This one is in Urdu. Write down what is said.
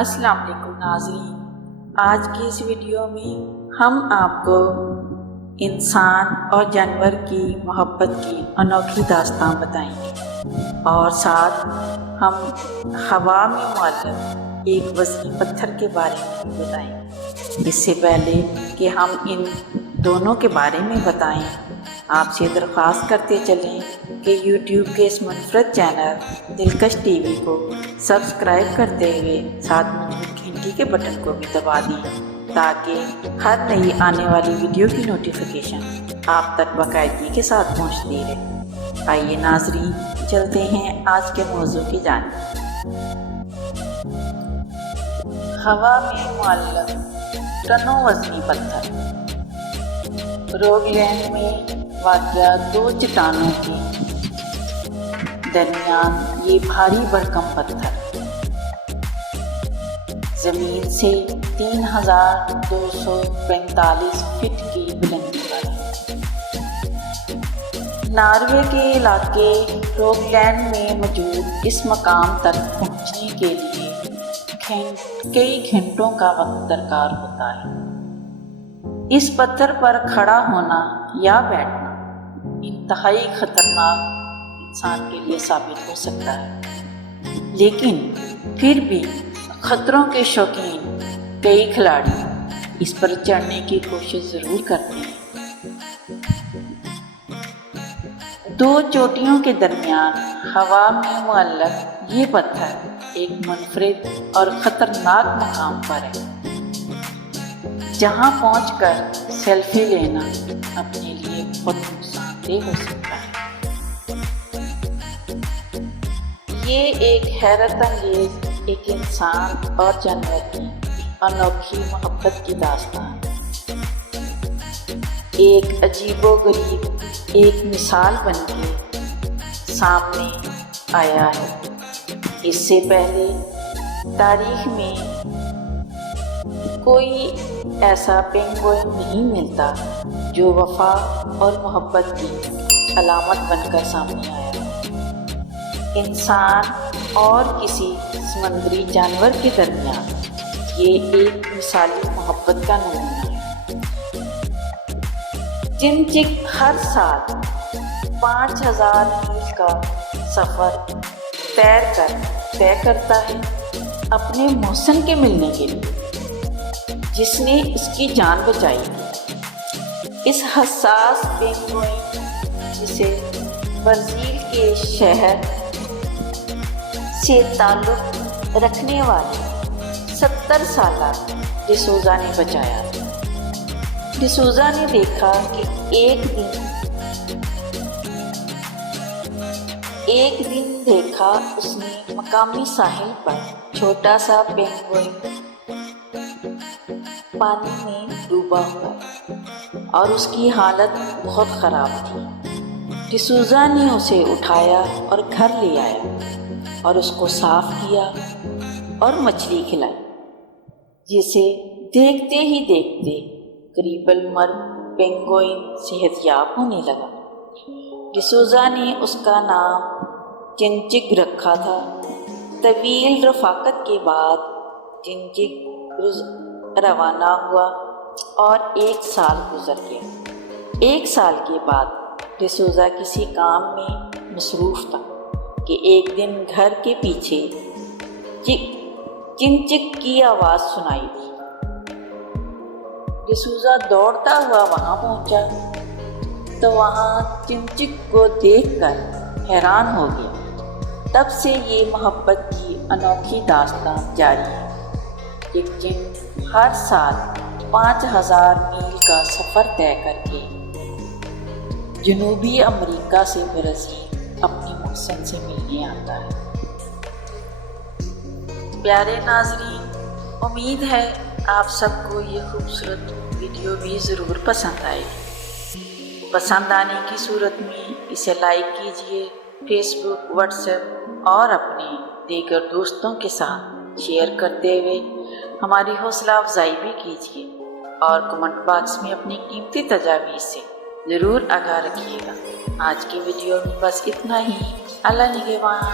السلام علیکم ناظرین، آج کی اس ویڈیو میں ہم آپ کو انسان اور جانور کی محبت کی انوکھی داستان بتائیں گے اور ساتھ ہم ہوا میں معلق ایک وسیع پتھر کے بارے میں بھی بتائیں گے۔ اس سے پہلے کہ ہم ان دونوں کے بارے میں بتائیں، آپ سے درخواست کرتے چلیں کہ یوٹیوب کے اس منفرد چینل دلکش ٹی وی کو سبسکرائب کرتے ہوئے ساتھ موجود گھنٹی کے بٹن کو بھی دبا دیں تاکہ ہر نئی آنے والی ویڈیو کی نوٹیفیکیشن آپ تک باقاعدگی کے ساتھ پہنچتی رہے۔ آئیے ناظرین، چلتے ہیں آج کے موضوع کی جانب۔ ہوا میں معلق ٹنوں وزنی پتھر۔ روگلینڈ میں واقع دو چٹانوں کے درمیان یہ بھاری بھرکم پتھر زمین سے 3245 فٹ کی بلندی پر ہے۔ ناروے کے علاقے روگلینڈ میں موجود اس مقام تک پہنچنے کے لیے کئی گھنٹوں کا وقت درکار ہوتا ہے۔ اس پتھر پر کھڑا ہونا یا بیٹھنا انتہائی خطرناک انسان کے لیے ثابت ہو سکتا ہے، لیکن پھر بھی خطروں کے شوقین کئی کھلاڑی اس پر چڑھنے کی کوشش ضرور کرتے ہیں۔ دو چوٹیوں کے درمیان ہوا میں معلق یہ پتھر ایک منفرد اور خطرناک مقام پر ہے، جہاں پہنچ کر سیلفی لینا اپنے لیے بہت نقصان دہ ہو سکتا ہے۔ یہ ایک حیرت انگیز ایک انسان اور جانور کی انوکھی محبت کی داستان ہے۔ ایک عجیب و غریب ایک مثال بن کے سامنے آیا ہے۔ اس سے پہلے تاریخ میں کوئی ایسا پینگوئن نہیں ملتا جو وفا اور محبت کی علامت بن کر سامنے آیا۔ انسان اور کسی سمندری جانور کے درمیان یہ ایک مثالی محبت کا نمونہ ہے۔ چنچک ہر سال 5000 میل کا سفر طے کرتا ہے اپنے محسن کے ملنے کے لیے، جس نے اس کی جان بچائی تھی۔ اس حساس پینگوئن، جسے برازیل کے شہر سے تعلق رکھنے والے 70 سالہ ڈسوزا نے بچایا۔ ڈسوزا نے دیکھا کہ ایک دن دیکھا اس نے مقامی ساحل پر چھوٹا سا پینگوئن پانی میں ڈوبا ہوا اور اس کی حالت بہت خراب تھی۔ ڈسوزا نے اسے اٹھایا اور گھر لے آیا اور اس کو صاف کیا اور مچھلی کھلائی، جسے دیکھتے ہی دیکھتے قریب المرگ پینگوئن صحت یاب ہونے لگا۔ ڈسوزا نے اس کا نام چنچک رکھا تھا۔ طویل رفاقت کے بعد چنچک روانہ ہوا اور 1 سال گزر گیا۔ 1 سال کے بعد ڈسوزا کسی کام میں مصروف تھا کہ ایک دن گھر کے پیچھے چنچک کی آواز سنائی دی۔ ڈسوزا دوڑتا ہوا وہاں پہنچا تو وہاں چنچک کو دیکھ کر حیران ہو گیا۔ تب سے یہ محبت کی انوکھی داستان جاری ہے۔ چنچک ہر سال 5000 میل کا سفر طے کر کے جنوبی امریکہ سے برازیل اپنی محسن سے ملنے آتا ہے۔ پیارے ناظرین، امید ہے آپ سب کو یہ خوبصورت ویڈیو بھی ضرور پسند آئے گی۔ پسند آنے کی صورت میں اسے لائک کیجیے، فیس بک، واٹس ایپ اور اپنے دیگر دوستوں کے ساتھ شیئر کرتے ہوئے ہماری حوصلہ افزائی بھی کیجیے اور کمنٹ باکس میں اپنی قیمتی تجاویز سے ضرور آگاہ رکھیے گا۔ آج کی ویڈیو میں بس اتنا ہی۔ اللہ نگہبان۔